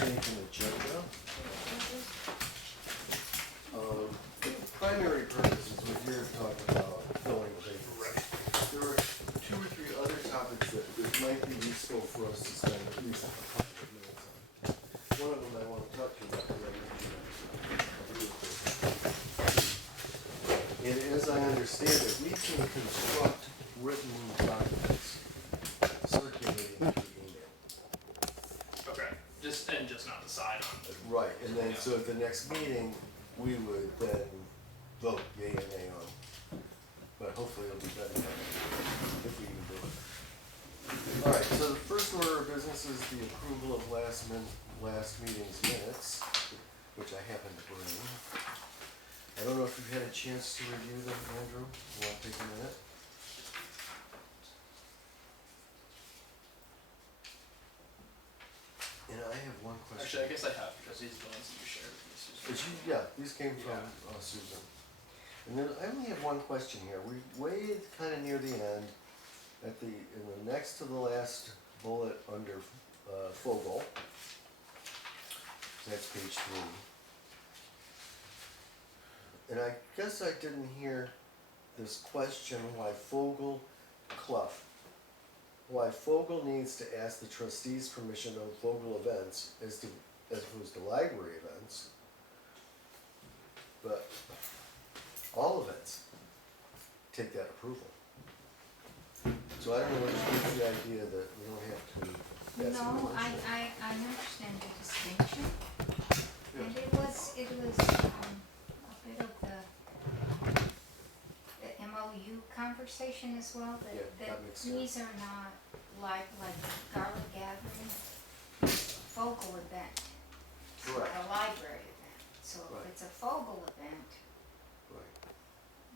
change in agenda. The primary purpose is we're here to talk about filling the vacancy. There are 2 or 3 other topics that it might be useful for us to spend at least a couple of minutes on. One of them I want to talk to you about, and as I understand it, we can construct written documents circulating through email. Okay. Just not decide on. Right, and then so at the next meeting, we would then vote yea or nay on, but hopefully it'll be better if we can do it. All right, so the first order of business is the approval of last meeting's minutes, which I happen to bring. I don't know if you've had a chance to review them, Andrew. You want to take a minute? And I have one question. Actually, I guess I have because these are the ones that you shared with me, Susan. Yeah, these came from Susan. And then I only have one question here. We way kind of near the end, in the next to the last bullet under Fogel. That's page 3. And I guess I didn't hear this question why Fogel needs to ask the trustees' permission on Fogel events as opposed to library events. But all events take that approval. So I don't know what you think of the idea that we don't have to ask No, permission. I understand the distinction, Yeah. and it was a bit of the MOU conversation as well, Yeah, that that makes these are not like Garlic Gathering, Fogel event, Correct. a library event. So Right. if it's a Fogel event, Right.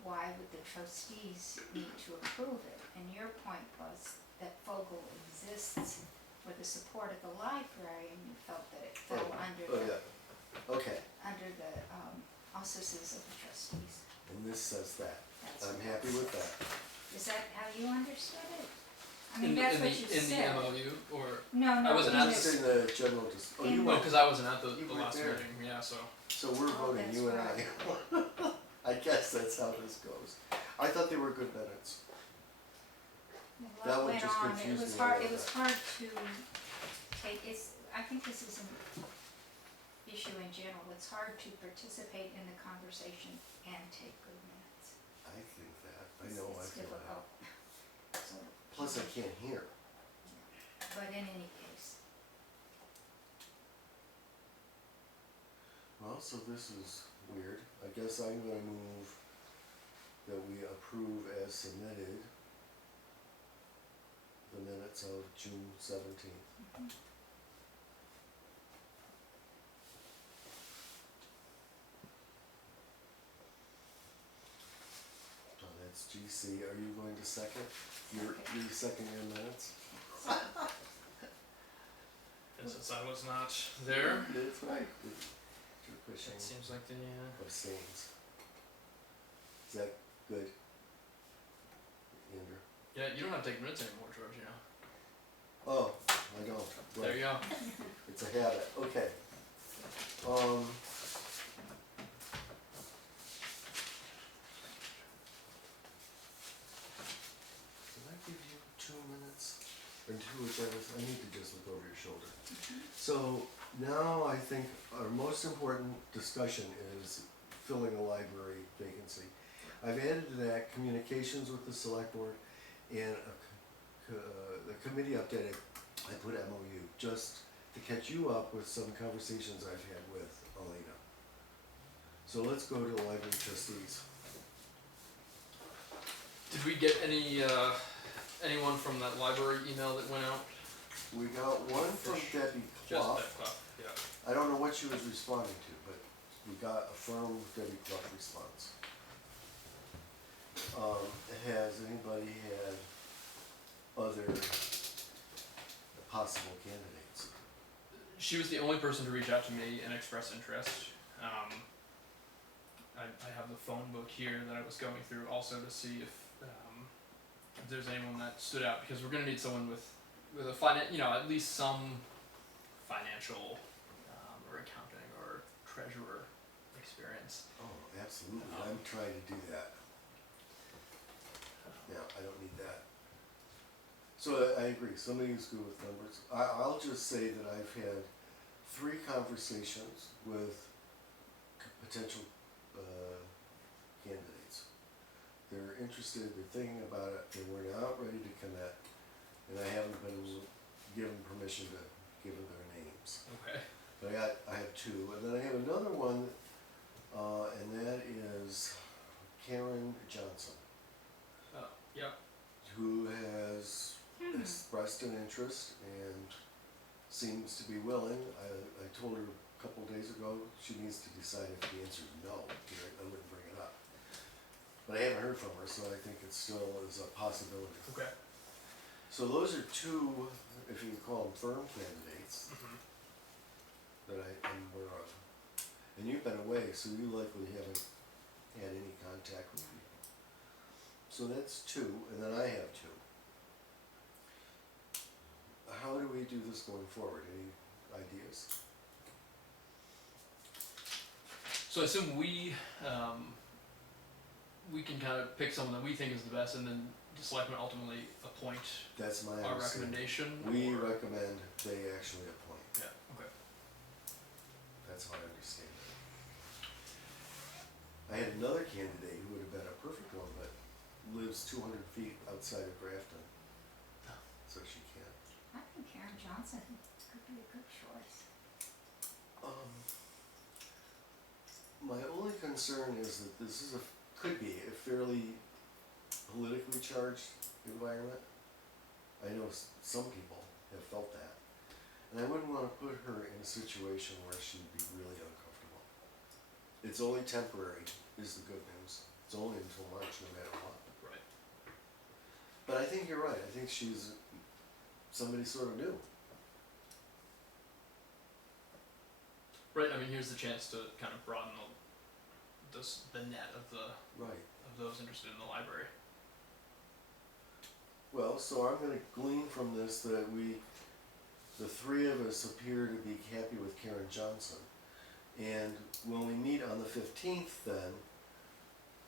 why would the trustees need to approve it? And your point was that Fogel exists with the support of the library, and you felt that it fell under the Okay, auspices of the trustees. and this says that. That's I'm what happy it with that. says. Is that how you understood it? I mean, that's what you in said. the MOU or No, I wasn't at Just in the general, oh, you In- no, were, because I wasn't at the You the were last there. meeting. Yeah, so so we're voting, that's you and right. I. I guess that's how this goes. I thought they were good minutes. What That would went just on, confuse it was me a hard, little it was bit. hard to take, I think this is an issue in general, it's hard to participate in the conversation and take good minutes. I think that, I know I It's feel that. difficult. So, Plus I can't hear. but in any case, Well, so this is weird. I guess I'm gonna move that we approve as submitted the minutes of June 17th. So that's GC. Are you going to second? You second your minutes? and since I was not there, That's right. You're pushing it seems like the abstains. Is that good, Andrew? yeah. You don't have to take minutes anymore, George. You know. Oh, I don't. There you go. It's a habit, okay. Did I give you 2 minutes? Or 2 whichever, I need to just look over your shoulder. So now I think our most important discussion is filling a library vacancy. I've added to that communications with the select board and the committee update. I put MOU just to catch you up with some conversations I've had with Elena. So let's go to the library trustees. Did we get anyone from that library email that went out? We got one from Debbie Just Clough. that Clough. Yeah. I don't know what she was responding to, but we got a firm Debbie Clough response. Has anybody had other possible candidates? She was the only person to reach out to me and express interest. I have the phone book here that I was going through also to see if there's anyone that stood out, because we're going to need someone with a at least some financial accounting or treasurer experience. Oh, absolutely, I'm trying to do that. Yeah, I don't need that. So I agree, somebody who's good with numbers. I'll just say that I've had 3 conversations with potential candidates. They're interested, they're thinking about it, they were not ready to commit, and I haven't been given permission to give them their names. Okay. But I have 2, and then I have another one, and that is Karen Johnson, Oh, yep. who has expressed an interest and seems to be willing. I told her a couple days ago she needs to decide if the answer is no, I wouldn't bring it up. But I haven't heard from her, so I think it still is a possibility. Okay. So those are 2, if you can call them firm candidates, Mm-hmm. that I'm aware of. And you've been away, so you likely haven't had any contact with people. So that's 2, and then I have 2. How do we do this going forward? Any ideas? So I assume we can kind of pick someone that we think is the best, and then the selectmen ultimately appoint That's my our understanding. recommendation. We or- recommend they actually appoint. Yeah. Okay. That's how I understand it. I had another candidate who would have been a perfect one, but lives 200 feet outside of Grafton, so she can't. I think Karen Johnson could be a good choice. My only concern is that this is could be a fairly politically charged environment. I know some people have felt that. And I wouldn't want to put her in a situation where she'd be really uncomfortable. It's only temporary, is the good news. It's only until March, no matter what. Right. But I think you're right. I think she's somebody sort of new. Right. I mean, here's the chance to kind of broaden the net of Right. those interested in the library. Well, so I'm gonna glean from this that the 3 of us appear to be happy with Karen Johnson. And when we meet on the 15th then,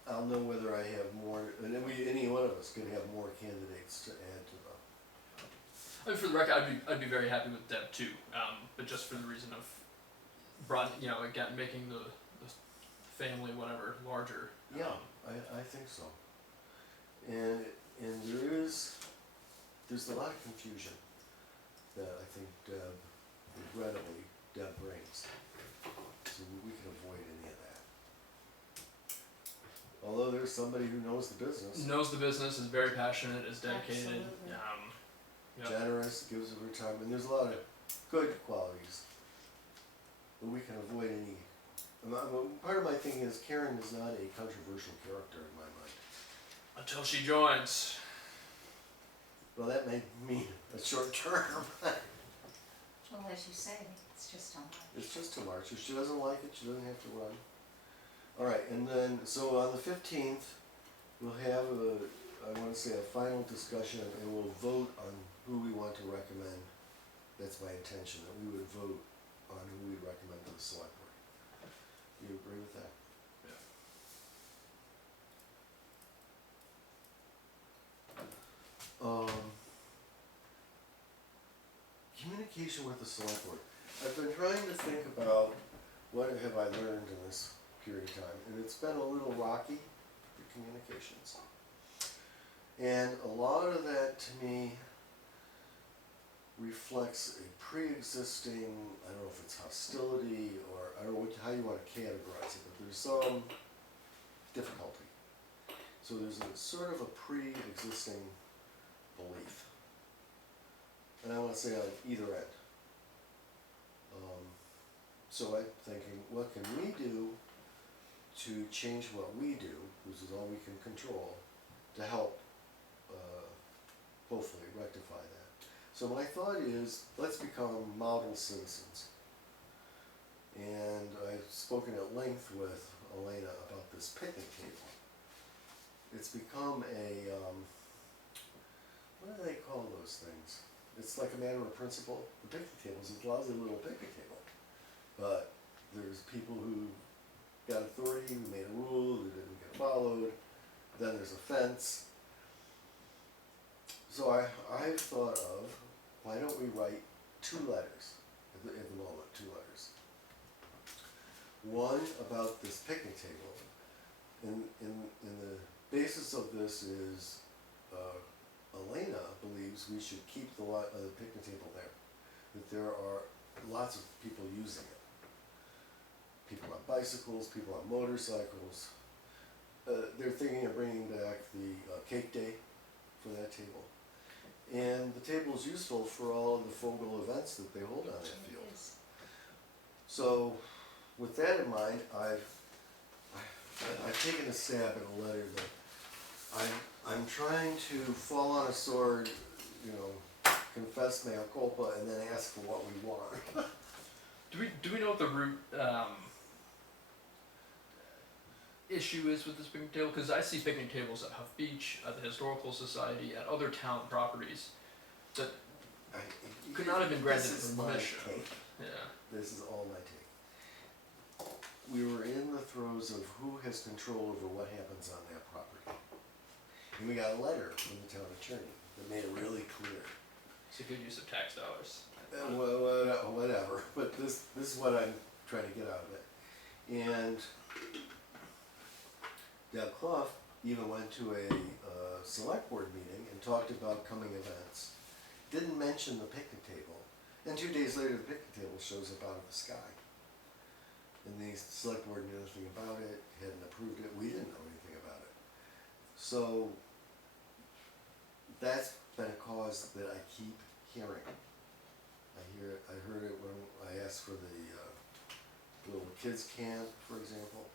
I'll know whether I have more, and then any one of us could have more candidates to add to the. I mean, for the record, I'd be very happy with Deb too, but just for the reason of again, making the family whatever larger. Yeah, I think so. And there's a lot of confusion that I think regrettably Deb brings. So we can avoid any of that. Although there's somebody who knows the business, Knows the business, is very passionate, is dedicated. Absolutely. Yep. generous, gives of her time, and there's a lot of good qualities. But we can avoid any. Part of my thinking is Karen is not a controversial character in my mind. Until she joins. Well, that may mean a short term. Well, as you say, it's just too much. It's just too much. If she doesn't like it, she doesn't have to run. All right, and then, so on the 15th, we'll have I want to say a final discussion, and we'll vote on who we want to recommend. That's my intention, that we would vote on who we recommend to the select board. You agree with that? Communication with the select board. I've been trying to think about what have I learned in this period of time, and it's been a little rocky, the communications. And a lot of that to me reflects a pre-existing, I don't know if it's hostility or I don't know how you want to categorize it, but there's some difficulty. So there's a sort of a pre-existing belief. And I want to say on either end. So I'm thinking, what can we do to change what we do, which is all we can control, to help hopefully rectify that. So my thought is, let's become model citizens. And I've spoken at length with Elena about this picnic table. It's become a, what do they call those things? It's like a matter of principle. The picnic table is a lousy little picnic table. But we made a rule that didn't get followed, then there's a fence. So I've thought of, why don't we write 2 letters, at the moment, 2 letters. One about this picnic table, and the basis of this is, Elena believes we should keep the picnic table there, that there are lots of people using it. People on bicycles, people on motorcycles. They're thinking of bringing back the cake day for that table. And the table is useful for all of the Fogel events that they hold on that field. It is. So, with that in mind, I've taken a stab at a letter that I'm trying to fall on a sword, confess mea culpa, and then ask for what we want. Do we know what the root issue is with this picnic table? Because I see picnic tables at Huff Beach, at the Historical Society, at other town properties that could not have been granted This is my permission. take. Yeah. This is all my take. We were in the throes of who has control over what happens on that property. And we got a letter from the town attorney that made it really clear. It's a good use of tax dollars. Whatever, but this is what I'm trying to get out of it. And Deb Clough even went to a select board meeting and talked about coming events. Didn't mention the picnic table. And 2 days later, the picnic table shows up out of the sky. And the select board knew nothing about it, hadn't approved it, we didn't know anything about it. So that's been a cause that I keep hearing. I heard it when I asked for the little kids camp, for example.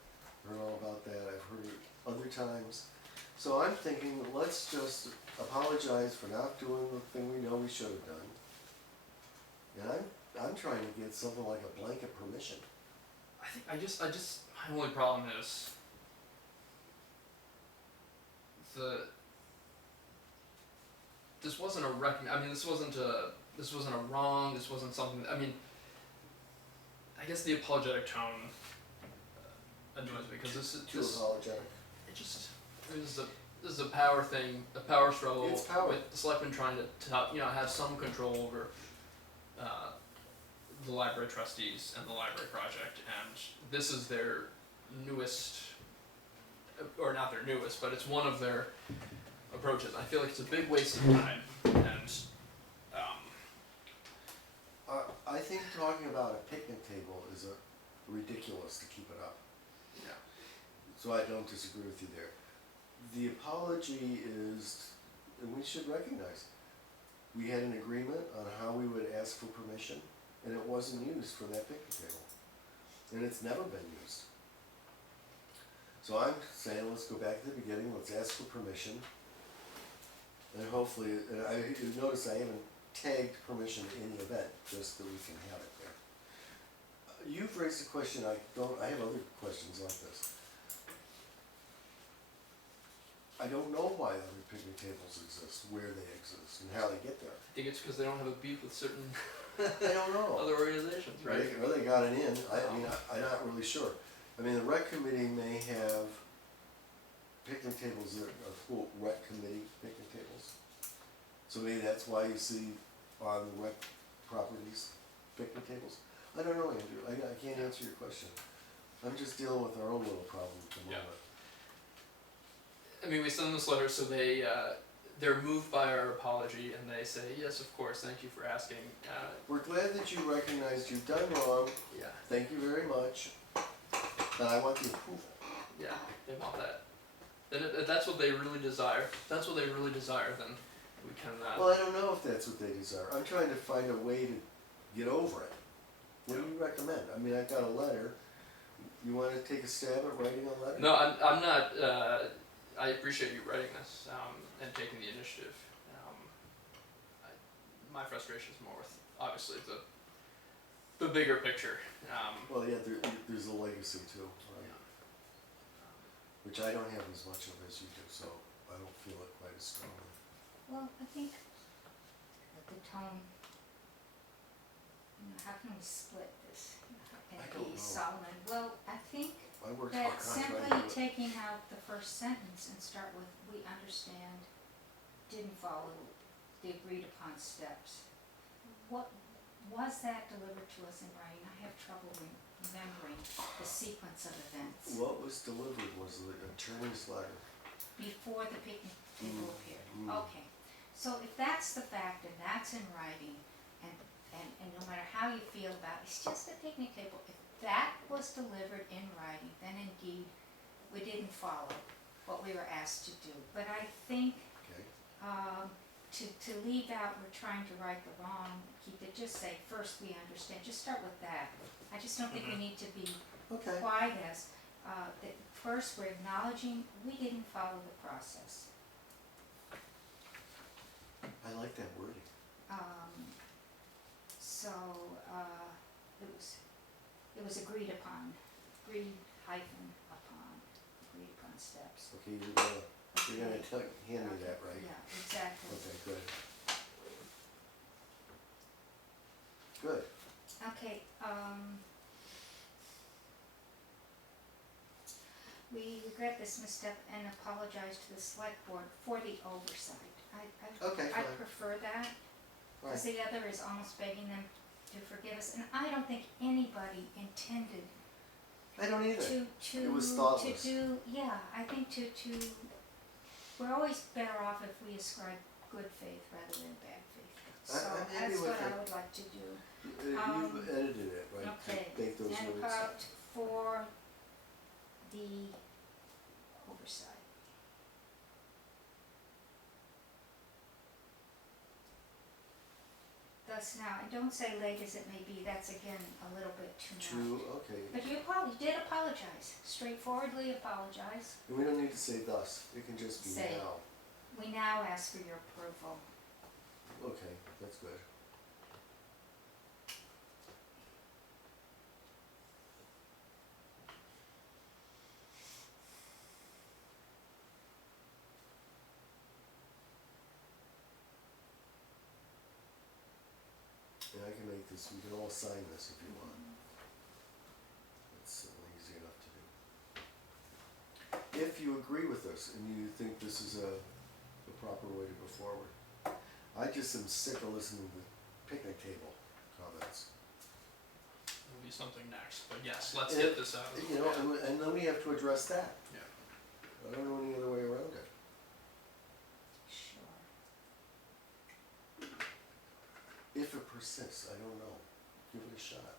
Heard all about that, I've heard it other times. So I'm thinking, let's just apologize for not doing the thing we know we should have done. And I'm trying to get something like a blanket permission. I just my only problem is this wasn't this wasn't a wrong, this wasn't something, I guess the apologetic tone annoys me, because Too apologetic. this is a power thing, a power struggle. It's power. With the selectmen trying to have some control over the library trustees and the library project, and this is their newest, or not their newest, but it's one of their approaches. I feel like it's a big waste of time, and I think talking about a picnic table is ridiculous to keep it up. yeah. So I don't disagree with you there. The apology is, and we should recognize, we had an agreement on how we would ask for permission, and it wasn't used for that picnic table. And it's never been used. So I'm saying, let's go back to the beginning, let's ask for permission. And hopefully, you notice I haven't tagged permission to any event, just that we can have it there. You've raised a question, I have other questions like this. I don't know why other picnic tables exist, where they exist, and how they get there. I think it's because they don't have a beef with certain I don't know. other organizations, right? Or they got it in, I'm not really sure. I mean, the rec committee may have picnic tables that are quote rec committee picnic tables. So maybe that's why you see on the rec properties picnic tables. I don't know, Andrew, I can't answer your question. I'm just dealing with our own little problem at the Yeah. moment. We send them this letter, so they're moved by our apology, and they say, yes, of course, thank you for asking. We're glad that you recognized you've done wrong, Yeah, thank you very much, but I want the approval. yeah, they want that. Then if that's what they really desire. If that's what they really desire, then we can. Well, I don't know if that's what they desire. I'm trying to find a way to get over it. What do you recommend? I mean, I got a letter. You want to take a stab at writing a letter? No, I'm not. I appreciate you writing this and taking the initiative. My frustration is more with obviously the bigger picture. Well, yeah, there's a legacy too, right? Which I don't have as much of as you do, so I don't feel it quite as strongly. Well, I think that the tone, how can we split this? How I can it don't be know. Solomon? Well, I think I I worked hard That on trying simply to do it. taking out the first sentence and start with, we understand, didn't follow the agreed upon steps. What, was that delivered to us in writing? I have trouble remembering the sequence of events. What was delivered was the attorney's letter. Before the picnic table appeared. Mm. Okay, so if that's the fact and that's in writing, and no matter how you feel about it, it's just a picnic table. If that was delivered in writing, then indeed we didn't follow what we were asked to do. But I think Okay. to leave out, we're trying to right the wrong, keep it, just say, first we understand, just start with that. I just don't think we need to be Okay. quite as, that first we're acknowledging we didn't follow the process. I like that wording. So, it was agreed upon, agreed hyphen upon, agreed upon steps. Okay, you're gonna hand me that, right? Yeah, exactly. Okay, good. Good. Okay, we regret this misstep and apologize to the select board for the oversight. Okay, I fine. prefer that, Right. because the other is almost begging them to forgive us, and I don't think anybody intended I don't either. to It was thoughtless. do, yeah, I think we're always better off if we ascribe good faith rather than bad faith. So I'm happy that's with what I it. would like to do. You've edited it, right? Okay, To make those and words. about for the oversight. Thus now, and don't say late as it may be, that's again a little bit too much. True, okay. But you did apologize, straightforwardly apologize. And we don't need to say thus, it can just be Say. now. We now ask for your approval. Okay, that's good. And I can make this, we can all sign this if you want. It's certainly easy enough to do. If you agree with us and you think this is the proper way to go forward. I just am sick of listening to picnic table comments. Will be something next, but yes, let's get this out. You know, and then we have to address that. Yeah. I don't know any other way around it. Sure. If it persists, I don't know. Give it a shot.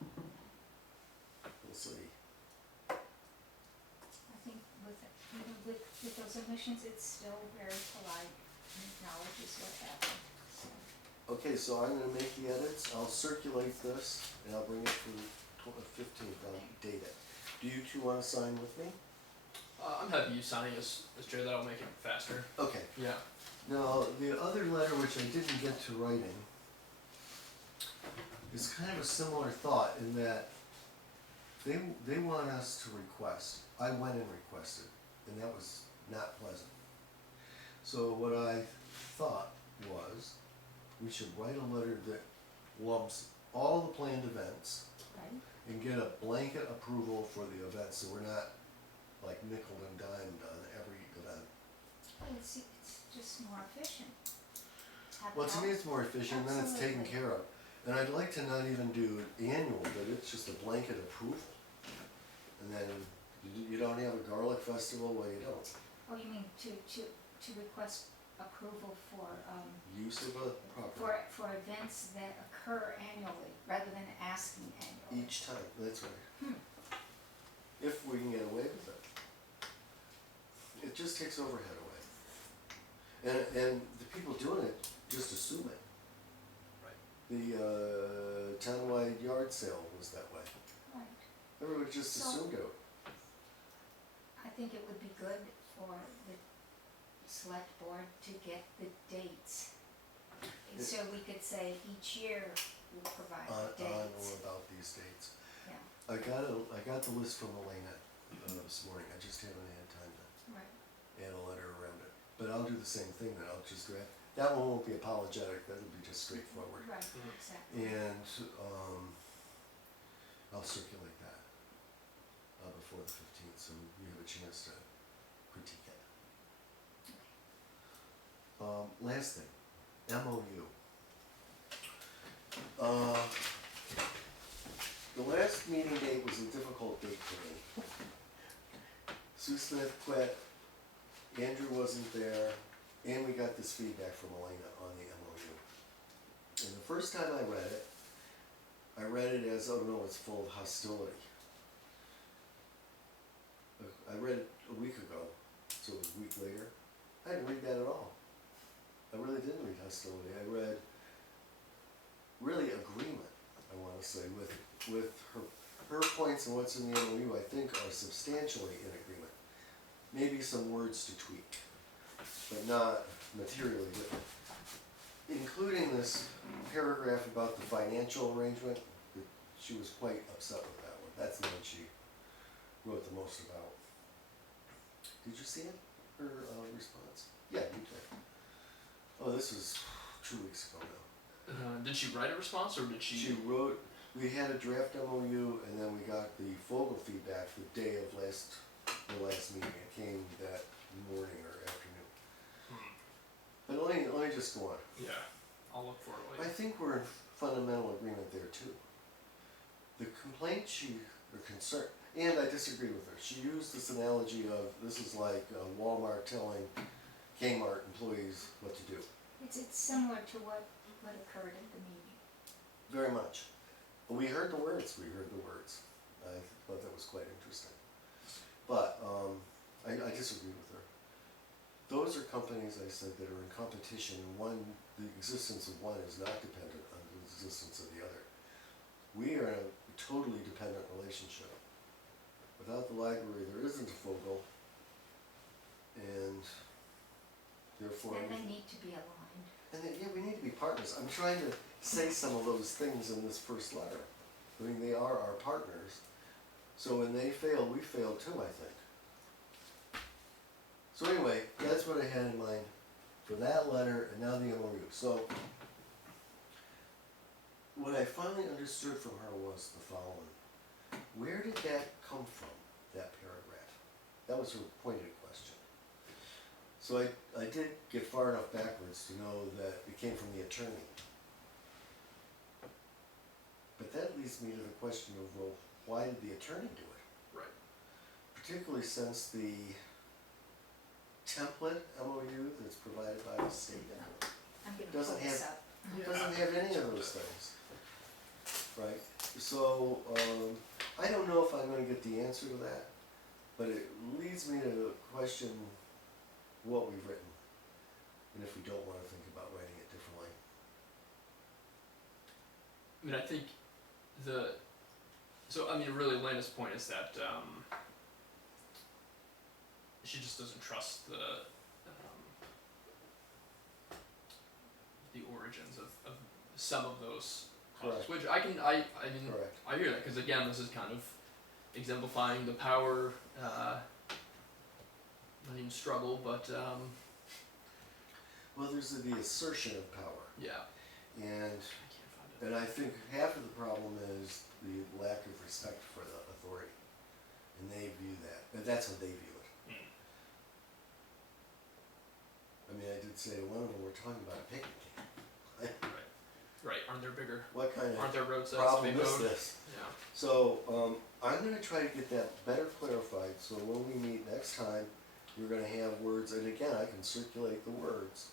We'll see. I think even with those omissions, it's still very polite and acknowledges what happened, so. Okay, so I'm gonna make the edits, I'll circulate this, and I'll bring it for the 15th, I'll date it. Do you two wanna sign with me? I'm happy you signing as chair, that'll make it faster. Okay. Yeah. Now, the other letter, which I didn't get to writing, is kind of a similar thought in that they want us to request. I went and requested, and that was not pleasant. So what I thought was, we should write a letter that lumps all the planned events Right? and get a blanket approval for the events, so we're not like nickel and dimed on every event. Well, it's just more efficient. Have Well, it to all- me, it's more efficient, then it's taken Absolutely. care of. And I'd like to not even do annual, but it's just a blanket approval. And then you don't have a garlic festival, well, you don't. Oh, you mean to request approval for, Use of a property, for events that occur annually, rather than asking annually? each time, that's right. Hmm. If we can get away with it. It just takes overhead away. And the people doing it just assume it. Right. The townwide yard sale was that way. Right. Everybody just So- assumed it. I think it would be good for the select board to get the dates. And so we could say each year we'll provide On the dates. or about these dates. Yeah, I got the list from Elena this morning, I just haven't had time to right. add a letter around it. But I'll do the same thing, then I'll just draft, that one won't be apologetic, that'll be just straightforward. Right, Mhm. exactly. And, I'll circulate that, before the 15th, so we have a chance to critique it. Last thing, MOU. The last meeting date was a difficult date for me. Sue Smith quit, Andrew wasn't there, and we got this feedback from Elena on the MOU. And the first time I read it as, oh no, it's full of hostility. I read it a week ago, so it was a week later. I didn't read that at all. I really didn't read hostility. I read really agreement, I want to say, with her points and what's in the MOU, I think are substantially in agreement. Maybe some words to tweak, but not materially different. Including this paragraph about the financial arrangement, that she was quite upset with that one. That's the one she wrote the most about. Did you see it? Her response? Yeah, you did. Oh, this was 2 weeks ago now. Did she write a response, or did she? She wrote, we had a draft MOU, and then we got the Fogel feedback the day of the last meeting. It came that morning or afternoon. But let me just go on. Yeah, I'll look for it I later. think we're in fundamental agreement there too. The complaint or concern, and I disagree with her. She used this analogy of, this is like Walmart telling Kmart employees what to do. It's similar to what occurred at the meeting. Very much. But we heard the words. I thought that was quite interesting. But I disagree with her. Those are companies, I said, that are in competition, and the existence of one is not dependent on the existence of the other. We are in a totally dependent relationship. Without the library, there isn't a Fogel, and therefore... And they need to be aligned. And yeah, we need to be partners. I'm trying to say some of those things in this first letter. I mean, they are our partners. So when they fail, we fail too, I think. So anyway, that's what I had in mind for that letter and now the MOU. So what I finally understood from her was the following. Where did that come from, that paragraph? That was her pointed question. So I did get far enough backwards to know that it came from the attorney. But that leads me to the question of, well, why did the attorney do it? Right. Particularly since the template MOU that's provided by the state I'm gonna Doesn't pull this have- up. doesn't have any of those things. Right? So, I don't know if I'm gonna get the answer to that, but it leads me to question what we've written, and if we don't want to think about writing it differently. I mean, I think really Elena's point is that she just doesn't trust the origins of some of those causes. Correct. Which I mean, Correct. I hear that, because again, this is kind of exemplifying the power, not even struggle, but Well, there's the assertion of power, yeah, and I can't find it. and I think half of the problem is the lack of respect for the authority, and they view that, and that's how they view it. I mean, I did say to one of them, we're talking about a picnic. Right, aren't there bigger, What kind aren't of there road signs to be problem is mowed? this? Yeah, So, I'm gonna try to get that better clarified, so when we meet next time, you're gonna have words, and again, I can circulate the words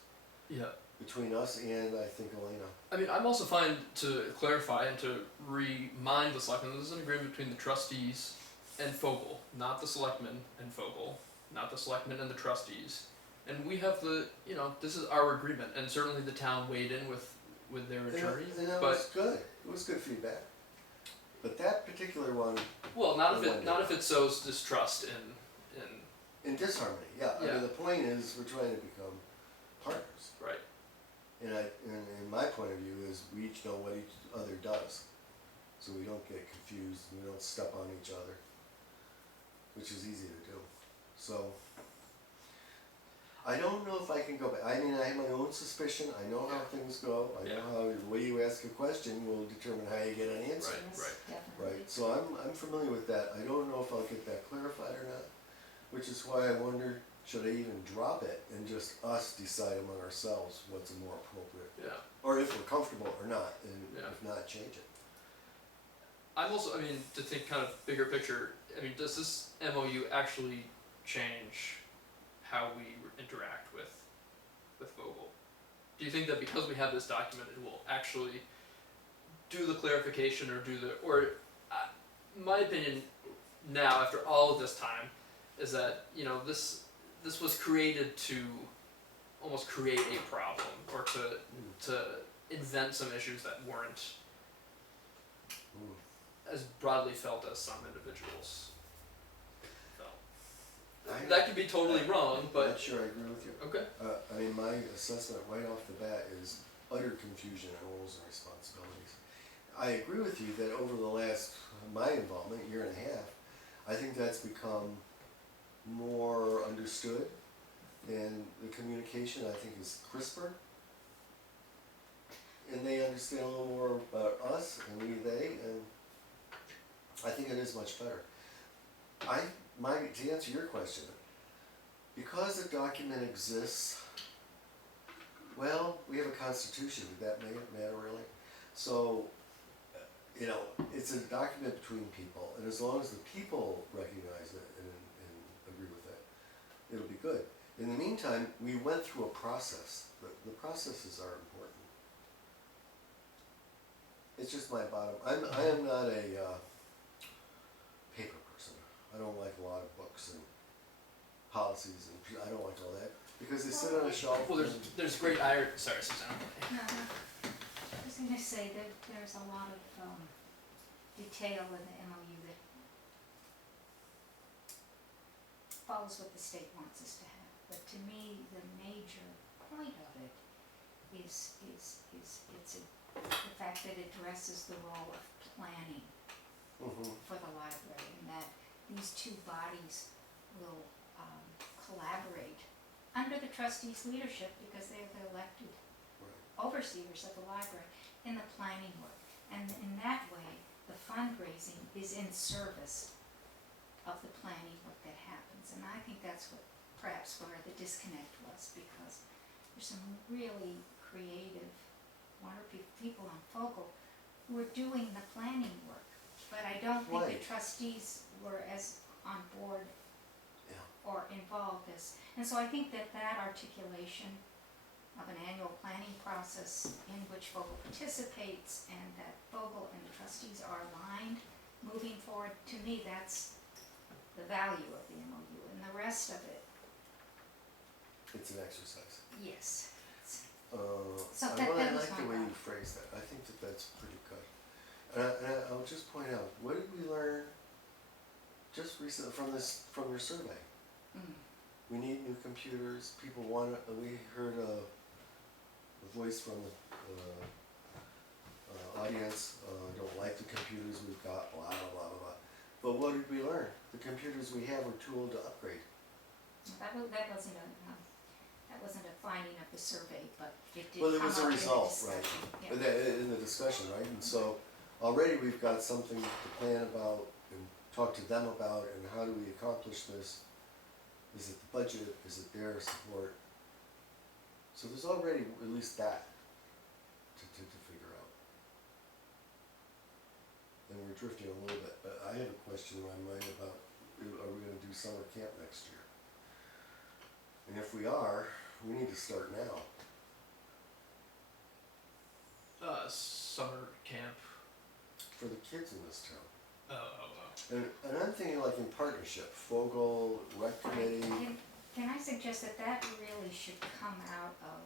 yeah. between us and, I think, Elena. I mean, I'm also fine to clarify and to remind the selectmen, this is an agreement between the trustees and Fogel, not the selectmen and Fogel, not the selectmen and the trustees. And we have this is our agreement, and certainly the town weighed in with their attorney, And that but, was good, it was good feedback. But that particular one, well, not if it sows distrust in, in disharmony, yeah, I Yeah. mean, the point is, we're trying to become partners. right, And my point of view is, we each know what each other does, so we don't get confused, and we don't step on each other, which is easy to do. So, I don't know if I can go back. I mean, I have my own suspicion. I know how things go. I know Yeah. how the way you ask a question will determine how you get an answer. Right, Yes, right. definitely. Right. So I'm familiar with that. I don't know if I'll get that clarified or not, which is why I wonder, should I even drop it and just us decide among ourselves what's more appropriate, Yeah. or if we're comfortable or not, and Yeah. if not, change it. I'm also, I mean, to think kind of bigger picture, I mean, does this MOU actually change how we interact with Vogel? Do you think that because we have this document, it will actually do the clarification or my opinion now, after all of this time, is that, you know, this was created to almost create a problem, or to invent some issues that weren't Mm. as broadly felt as some individuals felt. I- That could be totally wrong, I'm but not sure I agree with you. okay. I mean, my assessment right off the bat is utter confusion on roles and responsibilities. I agree with you that over the last, my involvement, year and a half, I think that's become more understood, and the communication, I think, is crisper. And they understand a little more about us, and we, they, and I think it is much better. To answer your question, because the document exists, well, we have a constitution, did that make it matter really? So, you know, it's a document between people, and as long as the people recognize it and agree with it, it'll be good. In the meantime, we went through a process. The processes are important. It's just my bottom, I am not a paper person. I don't like a lot of books and policies, and I don't like all that, because they sit on a shelf. Well, there's great irony. Sorry, Suzanne. No, no. I was gonna say that there's a lot of detail in the MOU that follows what the state wants us to have. But to me, the major point of it is the fact that it addresses the role of planning Mhm. for the library, and that these two bodies will collaborate under the trustees' leadership, because they are the elected Right. overseers of the library, in the planning work. And in that way, the fundraising is in service of the planning work that happens. And I think that's what, perhaps where the disconnect was, because there's some really creative, wonderful people on Focal who are doing the planning work. But I don't think the Right. trustees were as on board Yeah. or involved as, and so I think that articulation of an annual planning process in which Vogel participates, and that Vogel and the trustees are aligned moving forward, to me, that's the value of the MOU, and the rest of it, It's an exercise. yes. I that really was like the my way you thought. phrased that. I think that that's pretty good. And I'll just point out, what did we learn just recently from your survey? Mm. We need new computers. People want it. We heard a voice from the audience. Don't like the computers we've got. Blah blah blah blah. But what did we learn? The computers we have are too old to upgrade. That wasn't a finding of the survey, but it did Well, it come was a up in the result, discussion. right? Yeah. But in the discussion, right? And so already we've got something to plan about and talk to them about, and how do we accomplish this? Is it the budget? Is it their support? So there's already at least that to figure out. And we're drifting a little bit, but I have a question in my mind about, are we gonna do summer camp next year? And if we are, we need to start now. Summer camp. For the kids in this town. Oh. And I'm thinking like in partnership, Fogel, Rec Committee. Can I suggest that really should come out of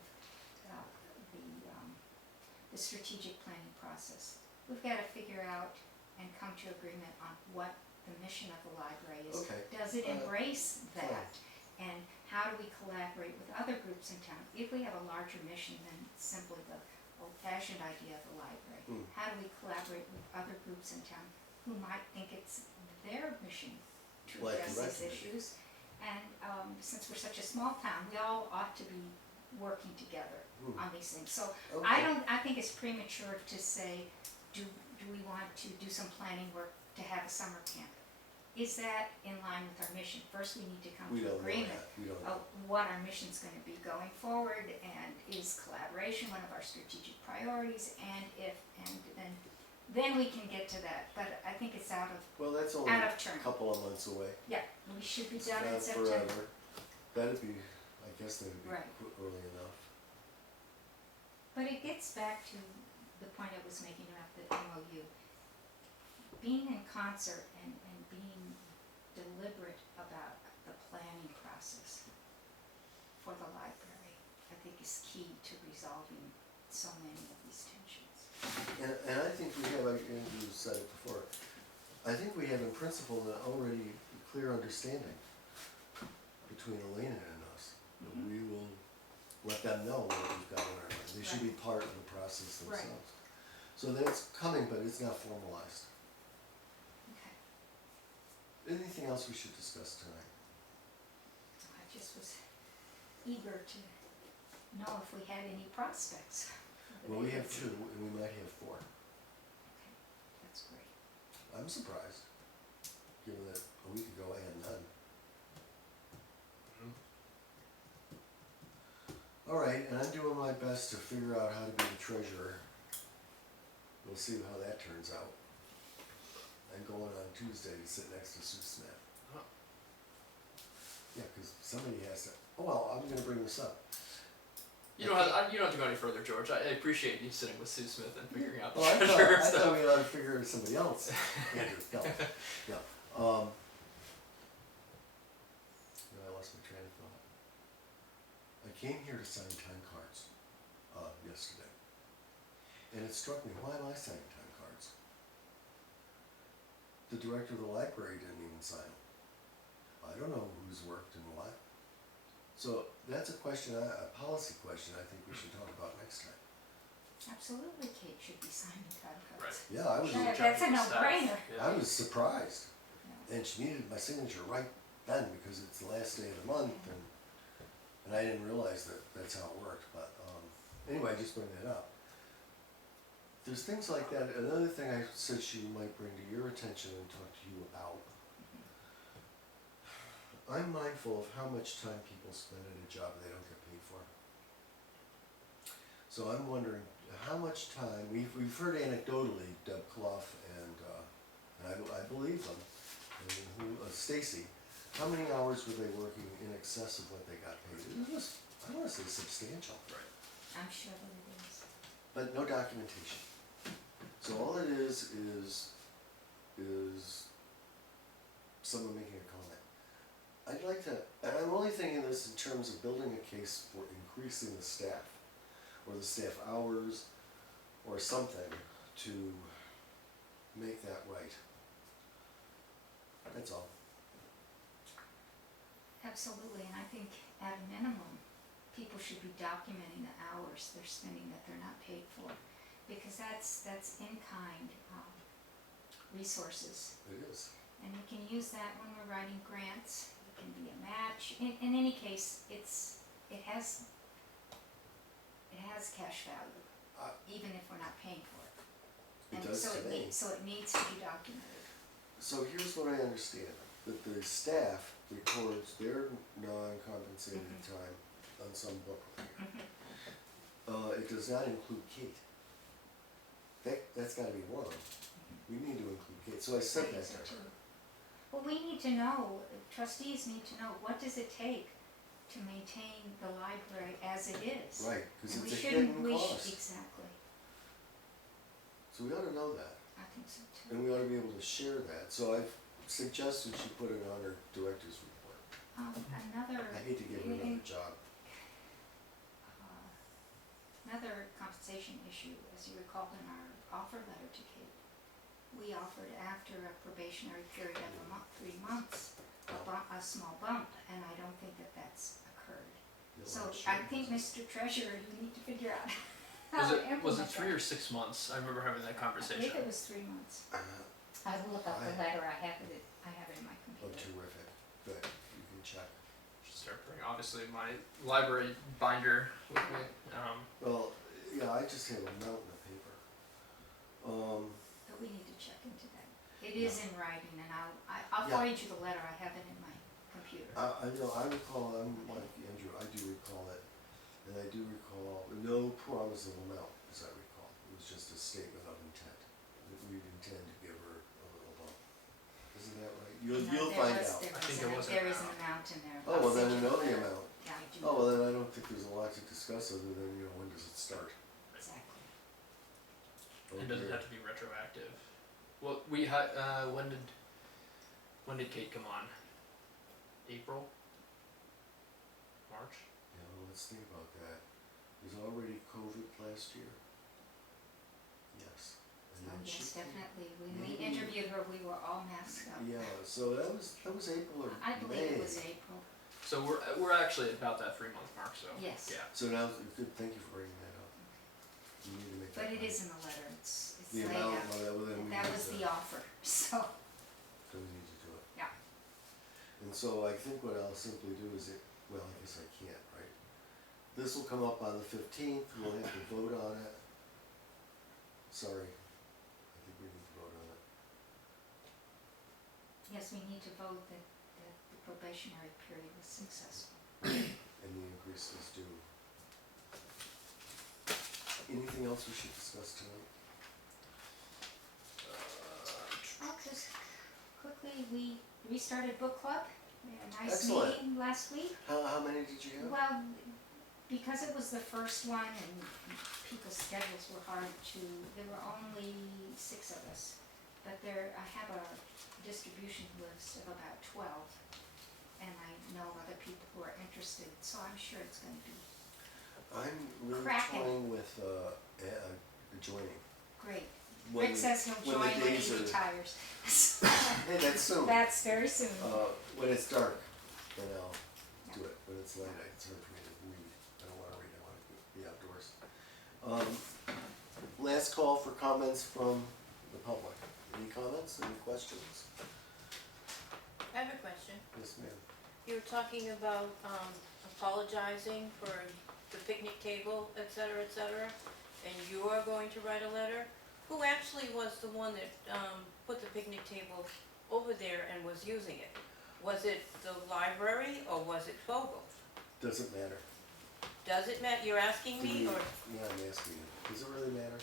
the strategic planning process? We've got to figure out and come to agreement on what the mission of the library is. Okay. Does it embrace fine. that? And how do we collaborate with other groups in town? If we have a larger mission than simply the old-fashioned idea of the library, how do we collaborate with other groups in town who might think it's their mission to Like address the Rec these Committee. issues? And, since we're such a small town, we all ought to be working together Hmm. on these things. So Okay. I think it's premature to say, do we want to do some planning work to have a summer camp? Is that in line with our mission? First, we need to come We to don't know agreement that, we don't of know. what our mission's gonna be going forward, and is collaboration one of our strategic priorities, and then we can get to that, but I think it's out Well, that's only of a turn. couple of months away. Yeah, we should be It's done in not September. forever. That'd be, I guess that'd be Right. early enough. But it gets back to the point I was making about the MOU. Being in concert and being deliberate about the planning process for the library, I think is key to resolving so many of these tensions. And I think we have, like Andrew said it before, I think we have in principle an already clear understanding between Elena and us. That Mhm. we will let them know what we've got on our mind. They should be part of the process Right. themselves. So that's coming, but it's not formalized. Okay, Anything else we should discuss tonight? I just was eager to know if we had any prospects. for the Well, we have vacancy. 2, and we might have 4. Okay, that's great. I'm surprised, given that a week ago I had none. All right, and I'm doing my best to figure out how to be the treasurer. We'll see how that turns out. I'm going on Tuesday to sit next to Sue Smith. Oh. Yeah, because somebody has to, oh, well, I'm gonna bring this up. You don't have to go any further, George. I appreciate you sitting with Sue Smith and figuring out the Well, treasure I stuff. thought we ought to figure out somebody else. Andrew, no, yeah. No, I lost my train of thought. I came here to sign time cards, yesterday. And it struck me, why am I signing time cards? The director of the library didn't even sign them. I don't know who's worked and what. So that's a question, a policy question I think we should talk about next time. Absolutely, Kate should be signing time Right. cards. Yeah, I was, Yeah, Check that's a with the staff. no-brainer. Yeah. I was surprised. Yeah. And she needed my signature right then because it's the last day of the month and I didn't realize that that's how it worked, but, anyway, I just bring that up. There's things like that. Another thing I said she might bring to your attention and talk to you about. I'm mindful of how much time people spend at a job they don't get paid for. So I'm wondering how much time, we've heard anecdotally, Deb Clough and I believe them, and Stacy, how many hours were they working in excess of what they got paid? It was, I wanna say substantial, Right. I'm sure that it is. but no documentation. So all it is someone making a comment. I'd like to, and I'm only thinking this in terms of building a case for increasing the staff, or the staff hours, or something to make that right. That's all. Absolutely, and I think at a minimum, people should be documenting the hours they're spending that they're not paid for. Because that's in-kind, resources. It is. And we can use that when we're writing grants, it can be a match. In any case, it has cash value, even if we're not paying for it. It And does so to me. So it needs to be documented. So here's what I understand, that the staff records their non-compensated Mhm. time on some book. Mhm. It does not include Kate. That's gotta be one of them. We need to include Kate, so I said I that think so to her. too. Well, we need to know, trustees need to know, what does it take to maintain the library as it is? Right, cause And it's a we shouldn't, hidden cost, exactly, so we ought to know that, I think so too. and we ought to be able to share that, so I've suggested she put it on her director's report. Another. I hate to give her another job. Another compensation issue, as you recalled in our offer letter to Kate, we offered after a probationary period of 3 months, a small bump, and I don't think that that's occurred. No, So I'm sure I think, it doesn't. Mr. Treasurer, you need to figure out how to implement that. Was it 3 or 6 months? I remember having that I conversation. believe it was 3 months. Uh, I will look up the I- letter, I have it in my Oh, computer. terrific, good, you can check. obviously my library binder with me. Well, yeah, I just have a mountain of paper. But we need to check into that. It is in writing, and I'll Yeah. forward you the letter, I have it in my computer. I recall, I'm like Andrew, I do recall it, and I do recall no promise of amount, as I recall. It was just a statement of intent, that we'd intend to give her a little bump. Isn't that right? No, You'll there find was- out. there I think was there was an there is an amount. amount in there. Oh, I'll well, then send we you know the letter. amount. Yeah, I do. Oh, well, then I don't think there's a lot to discuss other than, when does it start? Exactly. Oh, And does it dear. have to be retroactive? Well, we had, when did Kate come on? April? March? Yeah, well, let's think about that. There's already COVID last year. Yes. And Oh, then yes, she- definitely. When we maybe- interviewed her, we were all masked up. Yeah, so that was April or May. I believe it was April. So we're actually about that 3-month mark, so. Yes. Yeah. So now, good, thank you for bringing that up. You need to make that. But it plan. is in the letter, it's The laid amount, out. well, then we That need was to- the offer, so, So we need to do it. yeah. And so I think what I'll simply do is, well, I guess I can't, right? This will come up on the 15th, we'll have to vote on it. Sorry, I think we need to vote on it. Yes, we need to vote that the probationary period was successful. And the increase is due. Anything else we should discuss tonight? Just quickly, we restarted book club. We had a nice Excellent. meeting last week. How many did you have? Well, because it was the first one and people's schedules were hard to, there were only 6 of us. But I have a distribution list of about 12, and I know other people who are interested, so I'm sure it's gonna be I'm really Cracking. toying with joining. great. When Rick says he'll when the join when days he are- retires. Hey, that's soon. That's very soon. When it's dark, then I'll do it. When it's light, it's hard for me to read. I don't wanna read, I wanna be outdoors. Last call for comments from the public. Any comments, any questions? I have a question. Yes, ma'am. You were talking about apologizing for the picnic table, et cetera, and you are going to write a letter. Who actually was the one that put the picnic table over there and was using it? Was it the library or was it Fogel? Doesn't matter. Does it matter? You're asking Do me, you- or Yeah, I'm asking you. Does it really matter?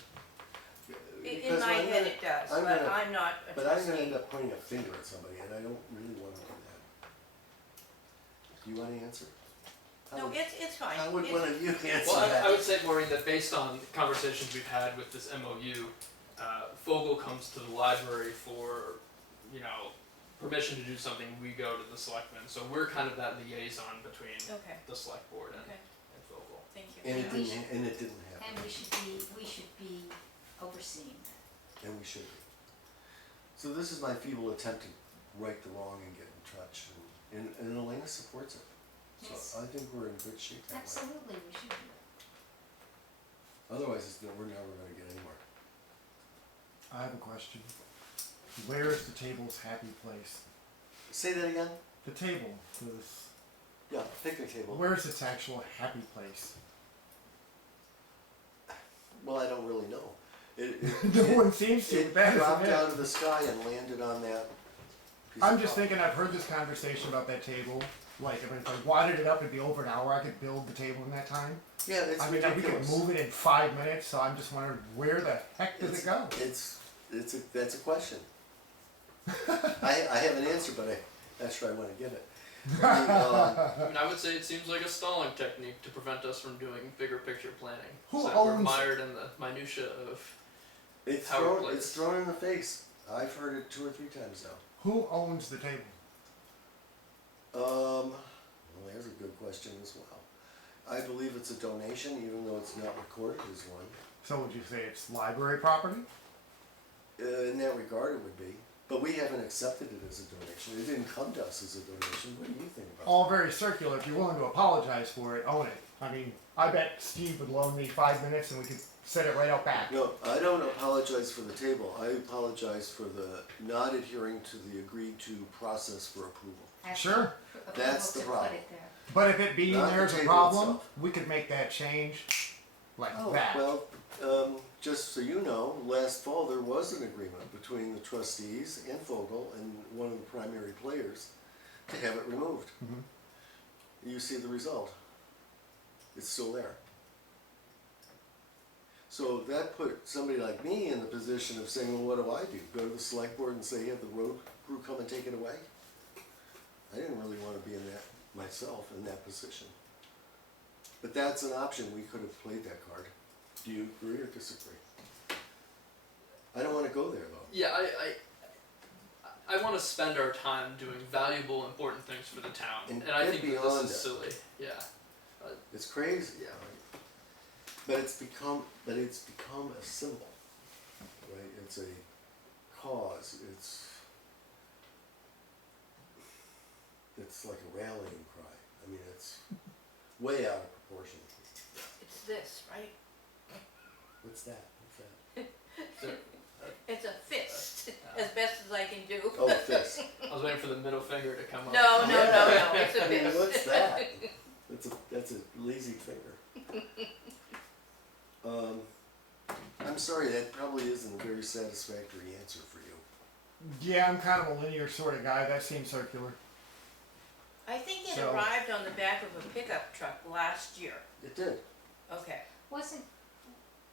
in Because my I'm head gonna- it does, I'm but gonna- I'm not a But I'm gonna trustee. end up pointing a finger at somebody, and I don't really wanna do that. Do you wanna answer? How No, would- it's fine. How would It's- one of you answer Well, that? I would say, Maureen, that based on conversations we've had with this MOU, Fogel comes to the library for, permission to do something, we go to the selectmen. So we're kind of that liaison between Okay, the select board and okay, Fogel. thank you. And it we didn't happen. And we should be overseeing that. And we should be. So this is my feeble attempt to right the wrong and get in touch, and Elena supports it. Yes. So I think we're in good shape that way. Absolutely, we should do it. Otherwise, we're never gonna get anywhere. I have a question. Where is the table's happy place? Say that again? The table, this, Yeah, picnic table. where's its actual happy place? Well, I don't really know. No one seems to, It that dropped isn't out it. of the sky and landed on that piece I'm of just rock. thinking, I've heard this conversation about that table. Like, if I wadded it up, it'd be over an hour, I could build the table in that time. Yeah, it's I mean, we could ridiculous. move it in 5 minutes, so I'm just wondering, where the heck does it go? That's a question. I have an answer, but I'm not sure I wanna give it. I mean, I mean, I would say it seems like a stalling technique to prevent us from doing bigger picture planning. Who so that we're owns- mired in the minutia of. it's Howard thrown, Place. it's thrown in the face. I've heard it 2 or 3 times now. Who owns the table? Well, there's a good question as well. I believe it's a donation, even though it's not recorded as one. So would you say it's library property? In that regard, it would be. But we haven't accepted it as a donation. It didn't come to us as a donation. What do you think about All very circular. If you're willing to apologize for it, own it. I mean, I bet Steve would loan me 5 minutes and we could set it right out back. No, I don't apologize for the table. I apologize for the not adhering to the agreed to process for approval. Ask Sure. for That's the approval to put problem. it there. But if it being Not the there's a table problem, itself. we could make that change like Oh, that. Well, just so you know, last fall there was an agreement between the trustees and Fogel and one of the primary players to have it removed. Mhm. You see the result. It's still there. So that put somebody like me in the position of saying, well, what do I do? Go to the select board and say, have the road crew come and take it away? I didn't really want to be in that myself, in that position. But that's an option. We could have played that card. Do you agree or disagree? I don't want to go there though. Yeah, I want to spend our time doing valuable, important things for the town, And and I get think that beyond this is it. silly. Yeah. It's crazy. Yeah. But it's become a symbol, right? It's a cause. It's like a rallying cry. I mean, it's way out of proportion. It's this, right? What's that? What's that? It's a fist, as best as I can do. Oh, fist. I was waiting for the middle finger to come up. No, it's a I mean, fist. what's that? That's a lazy finger. I'm sorry, that probably isn't a very satisfactory answer for you. Yeah, I'm kind of a linear sort of guy. That seems circular. I think it So- arrived on the back of a pickup truck last year. It did. Okay. Wasn't,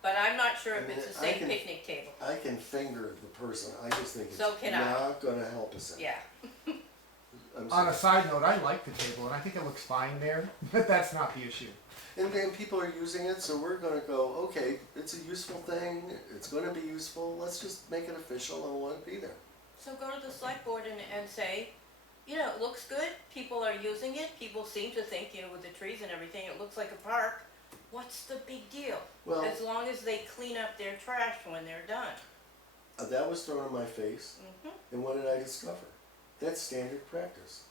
But I'm not sure if I mean, it's the I same can- picnic table. I can finger the person. I just think it's So can I. not going to help us any. Yeah. I'm On sorry. a side note, I like the table and I think it looks fine there, but that's not the issue. And then people are using it, so we're gonna go, okay, it's a useful thing, it's gonna be useful, let's just make it official and let it be there. So go to the select board and say, you know, it looks good, people are using it, people seem to think, you know, with the trees and everything, it looks like a park. What's the big deal? Well, As long as they clean up their trash when they're done. that was thrown in my face, Mhm. and what did I discover? That's standard practice.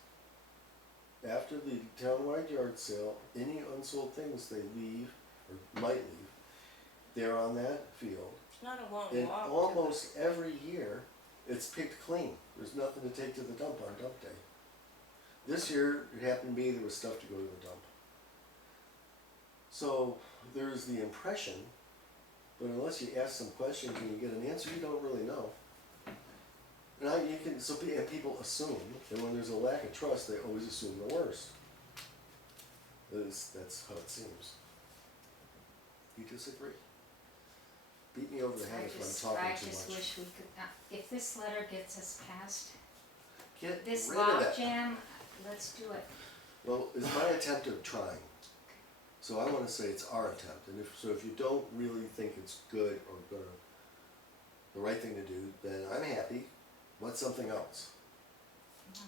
After the townwide yard sale, any unsold things they leave, or might leave, they're on that field. It's not a long And walk. to almost every year, it's picked clean. There's nothing to take to the dump on dump day. This year, it happened to be there was stuff to go to the dump. So there's the impression, but unless you ask some questions and you get an answer, you don't really know. And and people assume, and when there's a lack of trust, they always assume the worst. That's how it seems. You disagree? Beat me over the head if I'm talking too just much. wish we could, if this letter gets us past Get this rid of that. logjam, let's do it. Well, it's my attempt of trying. So I want to say it's our attempt, and if you don't really think it's good or the right thing to do, then I'm happy. What's something else? No,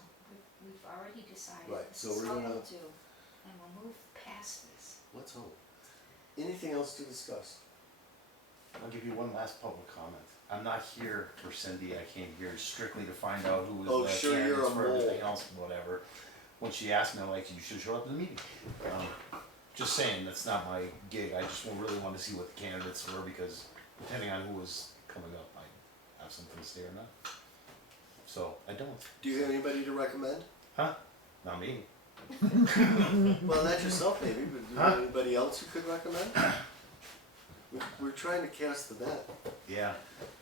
we've already decided Right, this so is we're what gonna- we'll do, and we'll move past this. Let's hope. Anything else to discuss? I'll give you one last public comment. I'm not here for Cindy, I came here strictly to find out who Oh, was the sure, you're candidates a for mole. everything else, whatever. When she asked me, I'm like, you should show up to the meeting. Just saying, that's not my gig, I just really wanted to see what the candidates were, because depending on who was coming up, I have something to say or not. So, I don't. Do you have anybody to recommend? Huh? Not me. Well, not yourself maybe, but do you Huh? have anybody else you could recommend? We're trying to cast the net. Yeah.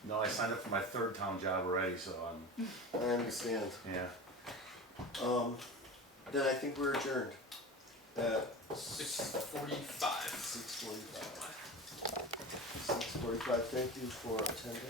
No, I signed up for my third town job already, so I understand. yeah. Then I think we're adjourned at 6:45. 6:45. 6:45, thank you for attending.